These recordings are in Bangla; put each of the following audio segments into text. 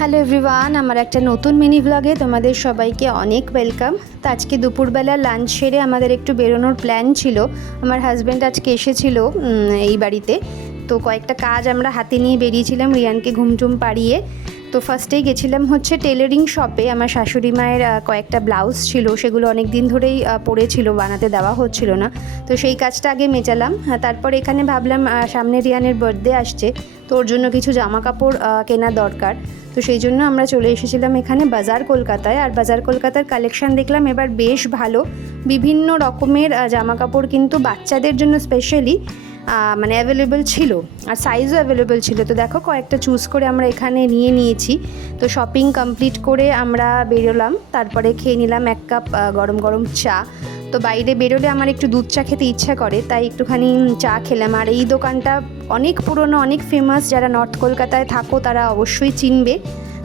হ্যালো এভরিওয়ান, আমার একটা নতুন মিনি ব্লগে তোমাদের সবাইকে অনেক ওয়েলকাম। তো আজকে দুপুরবেলা লাঞ্চ সেরে আমাদের একটু বেরোনোর প্ল্যান ছিল। আমার হাজব্যান্ড আজকে এসেছিল এই বাড়িতে, তো কয়েকটা কাজ আমরা হাতে নিয়ে বেরিয়েছিলাম রিয়ানকে ঘুমটুম পাড়িয়ে। তো ফার্স্টেই গেছিলাম হচ্ছে টেলারিং শপে। আমার শাশুড়ি মায়ের কয়েকটা ব্লাউজ ছিল, সেগুলো অনেক দিন ধরেই পড়েছিল, বানাতে দেওয়া হচ্ছিল না, তো সেই কাজটা আগে মেটালাম। তারপর এখানে ভাবলাম সামনে রিয়ানের বার্থডে আসছে, তো ওর জন্য কিছু জামা কাপড় কেনা দরকার। তো সেই জন্য আমরা চলে এসেছিলাম এখানে বাজার কলকাতায়। আর বাজার কলকাতার কালেকশান দেখলাম এবার বেশ ভালো, বিভিন্ন রকমের জামা কাপড় কিন্তু বাচ্চাদের জন্য স্পেশালি মানে অ্যাভেলেবেল ছিল, আর সাইজও অ্যাভেলেবেল ছিল। তো দেখো কয়েকটা চুজ করে আমরা এখানে নিয়েছি। তো শপিং কমপ্লিট করে আমরা বেরোলাম, তারপরে খেয়ে নিলাম এক কাপ গরম গরম চা। তো বাইরে বেরোলে আমার একটু দুধ চা খেতে ইচ্ছা করে, তাই একটুখানি চা খেলাম। আর এই দোকানটা অনেক পুরনো, অনেক ফেমাস, যারা নর্থ কলকাতায় থাকো তারা অবশ্যই চিনবে।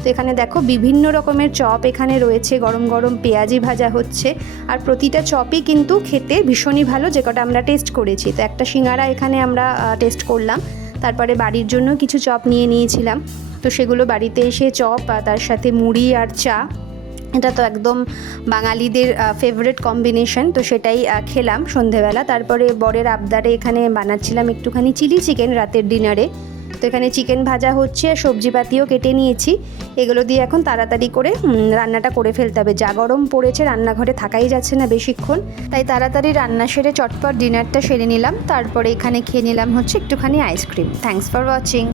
তো এখানে দেখো বিভিন্ন রকমের চপ এখানে রয়েছে, গরম গরম পেঁয়াজি ভাজা হচ্ছে, আর প্রতিটা চপই কিন্তু খেতে ভীষণই ভালো, যে কটা আমরা টেস্ট করেছি। তো একটা সিঙ্গারা এখানে আমরা টেস্ট করলাম, তারপরে বাড়ির জন্য কিছু চপ নিয়ে নিয়েছিলাম। তো সেগুলো বাড়িতে এসে চপ তার সাথে মুড়ি আর চা, এটা তো একদম বাঙালিদের ফেভারিট কম্বিনেশন, তো সেটাই খেলাম সন্ধেবেলা। তারপরে বরের আবদারে এখানে বানাচ্ছিলাম একটুখানি চিলি চিকেন রাতের ডিনারে। তো এখানে চিকেন ভাজা হচ্ছে, সবজিপাতিও কেটে নিয়েছি। এগুলো দিয়ে এখন তাড়াতাড়ি করে রান্নাটা করে ফেলতে হবে, যা গরম পড়েছে রান্নাঘরে থাকাই যাচ্ছে না বেশিক্ষণ। তাই তাড়াতাড়ি রান্না সেরে চটপট ডিনারটা সেরে নিলাম। তারপরে এখানে খেয়ে নিলাম হচ্ছে একটুখানি আইসক্রিম। Thanks for watching.